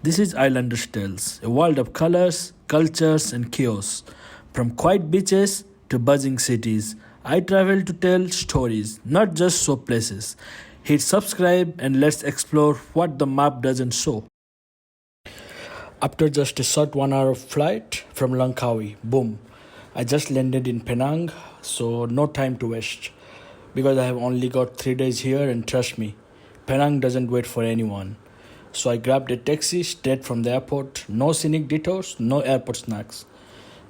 This is Islanders Tales, a world of colors, cultures, and chaos. From quiet beaches to buzzing cities, I travel to tell stories, not just show places. Hit subscribe and let's explore what the map doesn't show. After just a short 1 hour flight from Langkawi, boom, I just landed in Penang, so no time to waste. Because I have only got 3 days here, and trust me, Penang doesn't wait for anyone. So I grabbed a taxi straight from the airport, no scenic detours, no airport snacks.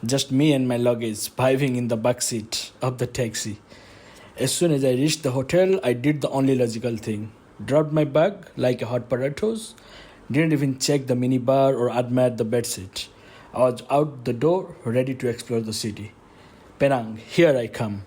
Just me and my luggage vibing in the back seat of the taxi. As soon as I reached the hotel, I did the only logical thing. Dropped my bag like a hot potatoes, didn't even check the minibar or admire the bedsheet. I was out the door, ready to explore the city. Penang, here I come.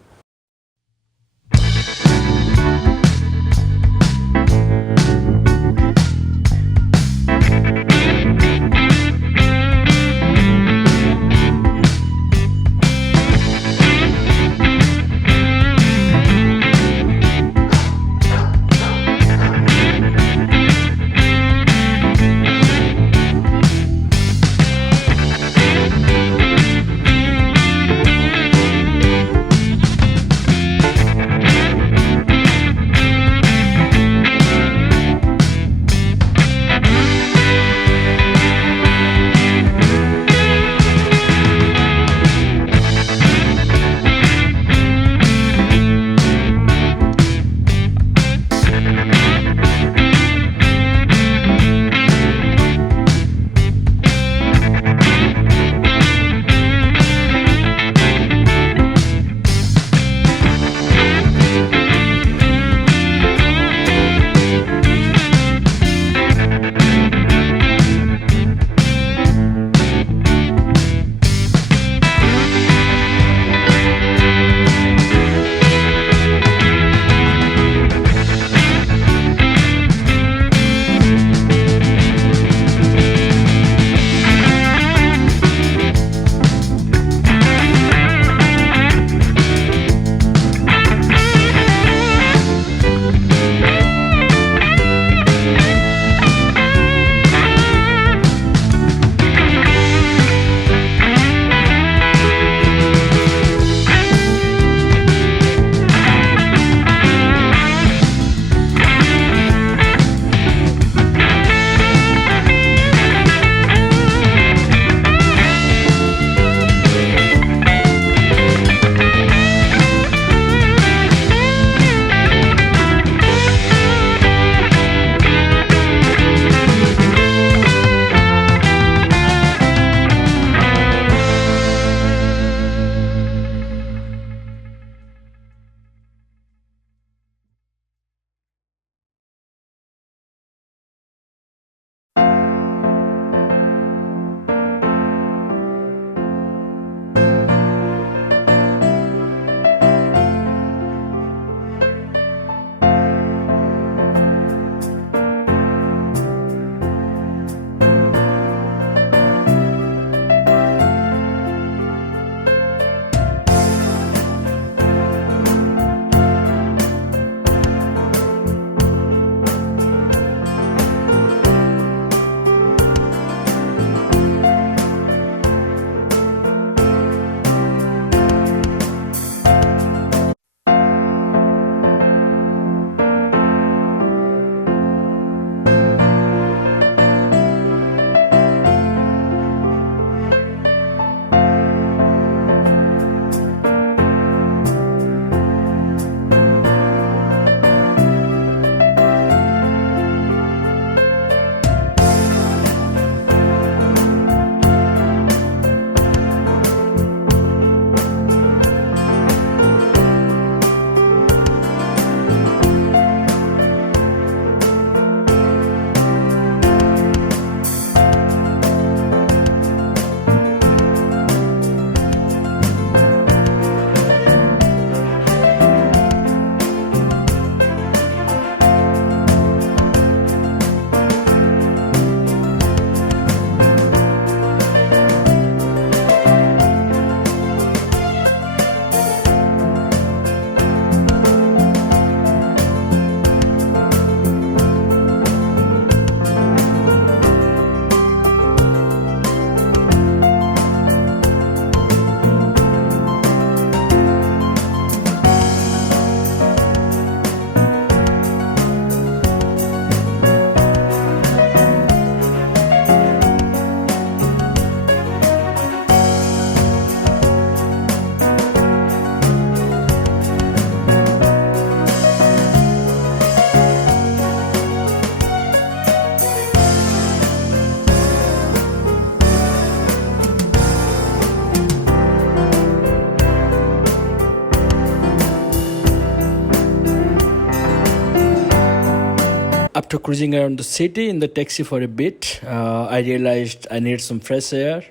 After cruising around the city in the taxi for a bit, I realized I need some fresh air.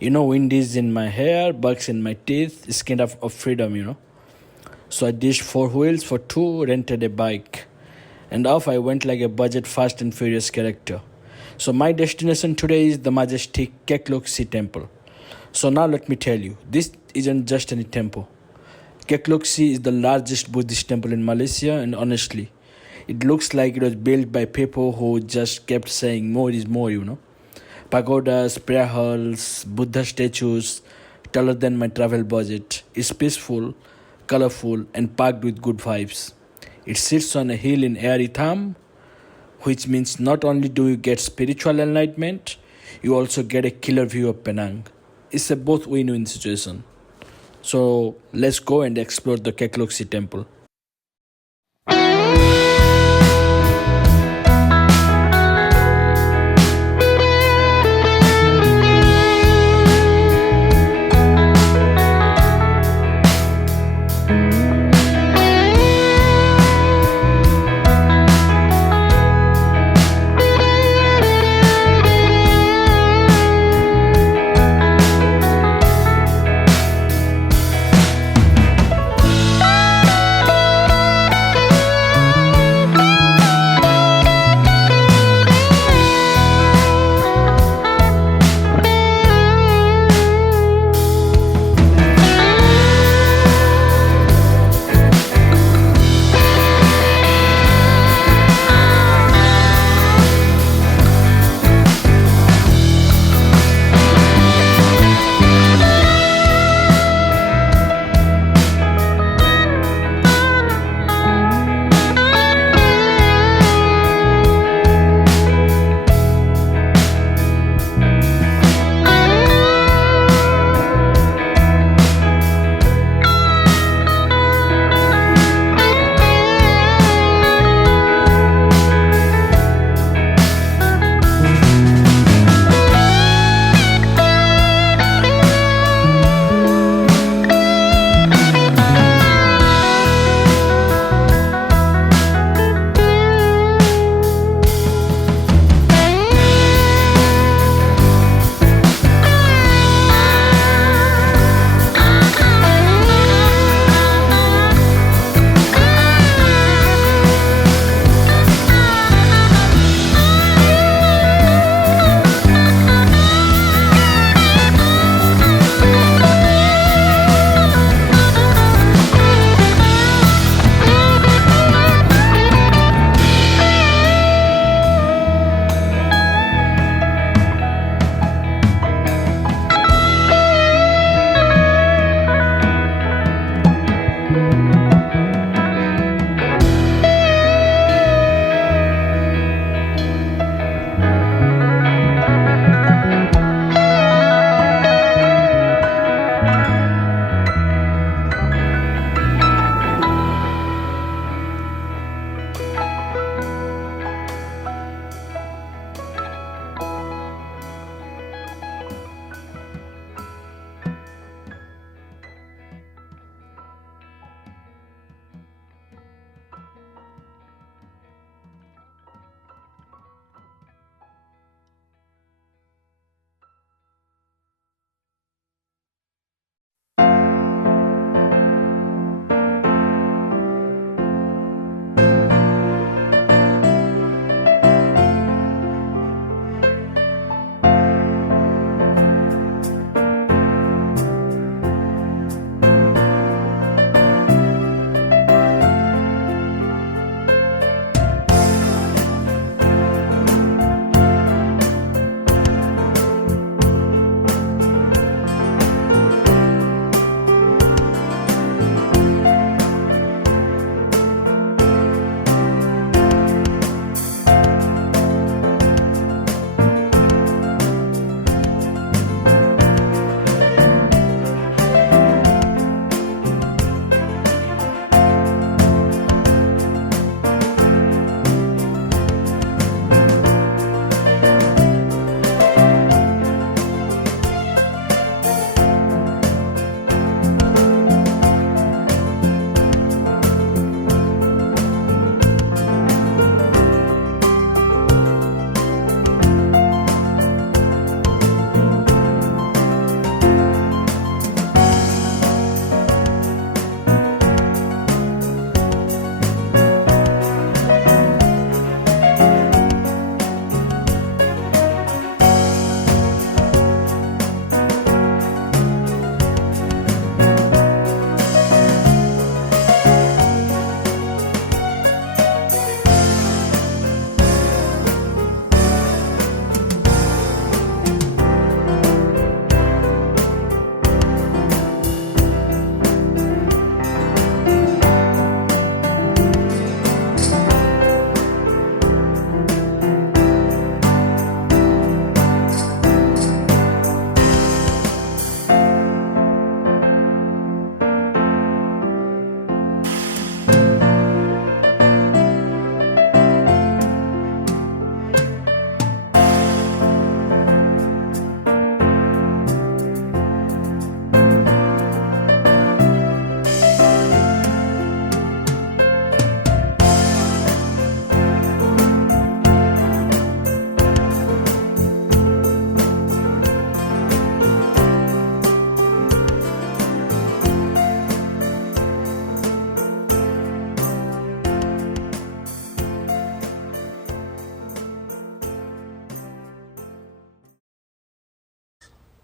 Wind is in my hair, bugs in my teeth. It's kind of freedom. So I ditched four wheels for two, rented a bike, and off I went like a budget Fast and Furious character. So my destination today is the majestic Kekloksi temple. So now let me tell you, this isn't just any temple. Kekloksi is the largest Buddhist temple in Malaysia, and honestly, it looks like it was built by people who just kept saying more is more. Pagodas, prayer halls, Buddha statues, taller than my travel budget. It's peaceful, colorful, and packed with good vibes. It sits on a hill in Airy which means not only do you get spiritual enlightenment, you also get a killer view of Penang. It's a both win-win situation. So let's go and explore the Kekloksi temple.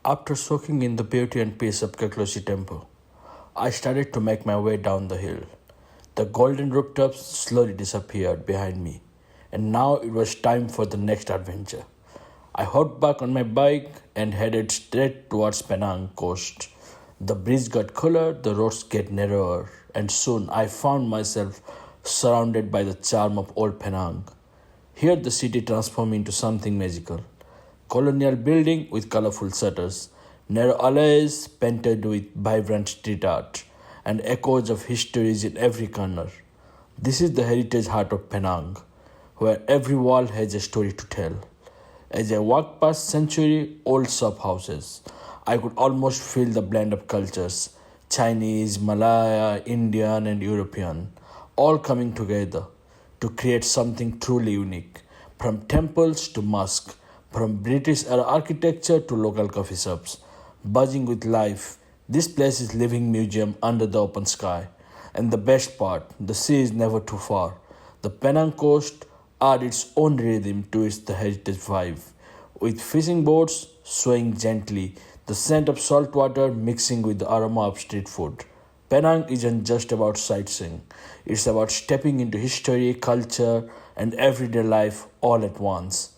After soaking in the beauty and peace of Keklosi Temple, I started to make my way down the hill. The golden rooftops slowly disappeared behind me, and now it was time for the next adventure. I hopped back on my bike and headed straight towards Penang coast. The breeze got cooler, the roads get narrower, and soon I found myself surrounded by the charm of old Penang. Here the city transformed into something magical. Colonial building with colorful shutters, narrow alleys painted with vibrant street art, and echoes of histories in every corner. This is the heritage heart of Penang, where every wall has a story to tell. As I walked past century old shop houses, I could almost feel the blend of cultures Chinese, Malaya, Indian, and European all coming together to create something truly unique. From temples to mosques, from British era architecture to local coffee shops, buzzing with life, this place is living museum under the open sky. And the best part, the sea is never too far. The Penang coast adds its own rhythm to its the heritage vibe, with fishing boats swaying gently, the scent of salt water mixing with the aroma of street food. Penang isn't just about sightseeing, it's about stepping into history, culture, and everyday life all at once.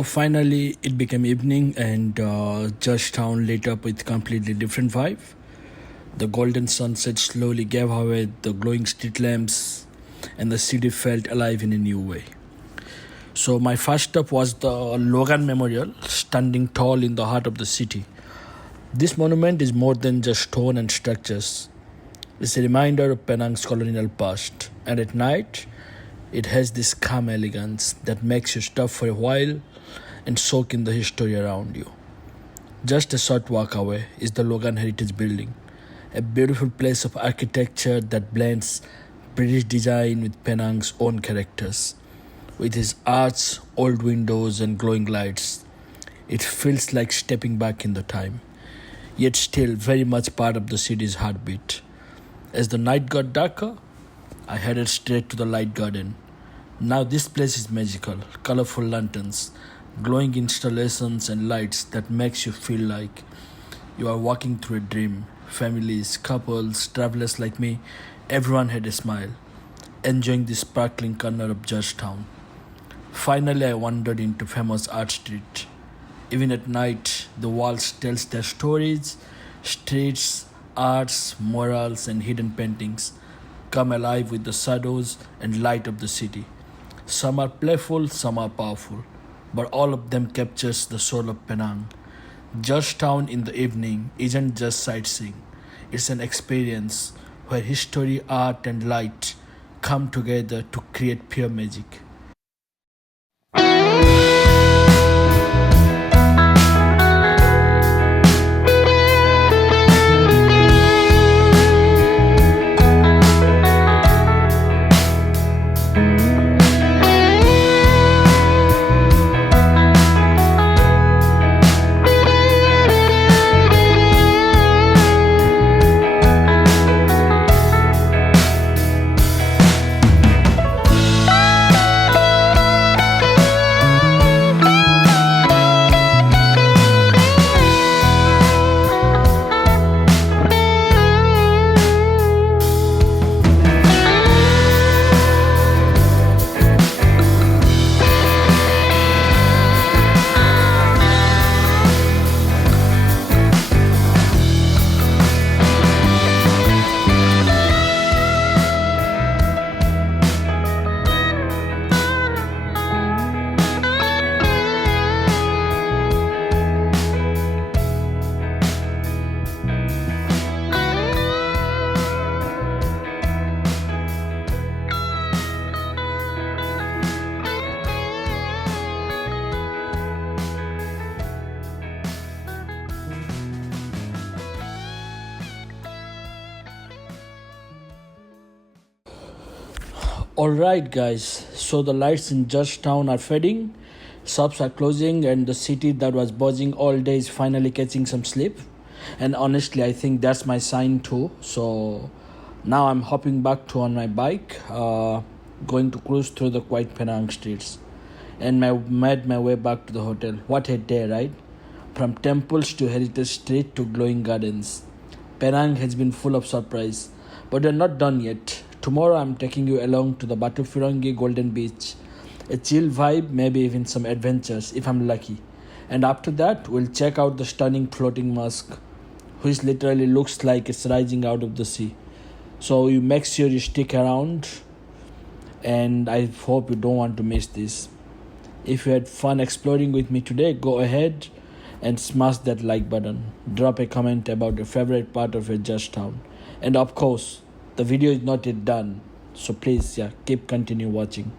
So finally, it became evening, and Georgetown lit up with completely different vibe. The golden sunset slowly gave away the glowing street lamps, and the city felt alive in a new way. So my first stop was the Logan Memorial, standing tall in the heart of the city. This monument is more than just stone and structures. It's a reminder of Penang's colonial past, and at night, it has this calm elegance that makes you stop for a while and soak in the history around you. Just a short walk away is the Logan Heritage Building, a beautiful place of architecture that blends British design with Penang's own characters. With its arch, old windows, and glowing lights, it feels like stepping back in the time, yet still very much part of the city's heartbeat. As the night got darker, I headed straight to the light garden. Now this place is magical, colorful lanterns, glowing installations and lights that makes you feel like you are walking through a dream. Families, couples, travelers like me, everyone had a smile, enjoying this sparkling corner of Georgetown. Finally, I wandered into famous art street. Even at night, the walls tells their stories, streets, arts, murals, and hidden paintings come alive with the shadows and light of the city. Some are playful, some are powerful, but all of them captures the soul of Penang. Georgetown in the evening isn't just sightseeing, it's an experience where history, art, and light come together to create pure magic. Alright, guys, so the lights in Georgetown are fading, shops are closing, and the city that was buzzing all day is finally catching some sleep. And honestly, I think that's my sign too. So now I'm hopping back to on my bike, going to cruise through the quiet Penang streets, and made my way back to the hotel. What a day, right? From temples to heritage street to glowing gardens, Penang has been full of surprise. But we're not done yet. Tomorrow I'm taking you along to the Batu Firangi Golden Beach. A chill vibe, maybe even some adventures if I'm lucky. And after that, we'll check out the stunning floating mosque, which literally looks like it's rising out of the sea. So you make sure you stick around, and I hope you don't want to miss this. If you had fun exploring with me today, go ahead and smash that like button. Drop a comment about your favorite part of your Georgetown. And of course, the video is not yet done, so please, keep continue watching.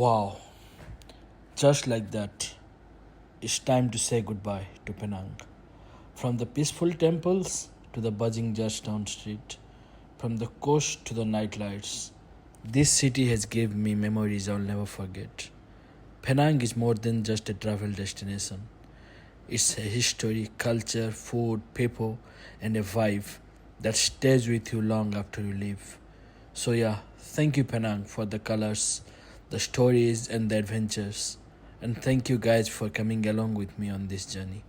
Wow, just like that, it's time to say goodbye to Penang. From the peaceful temples to the buzzing Georgetown street, from the coast to the night lights, this city has given me memories I'll never forget. Penang is more than just a travel destination. It's a history, culture, food, people, and a vibe that stays with you long after you leave. So, yeah, thank you, Penang, for the colors, the stories, and the adventures. And thank you guys for coming along with me on this journey.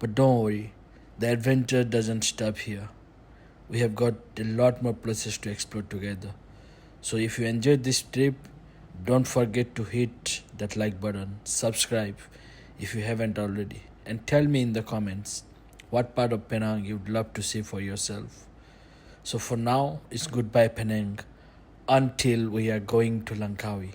But don't worry, the adventure doesn't stop here. We have got a lot more places to explore together. So, if you enjoyed this trip, don't forget to hit that like button, subscribe if you haven't already, and tell me in the comments what part of Penang you'd love to see for yourself. So for now, it's goodbye Penang until we are going to Langkawi.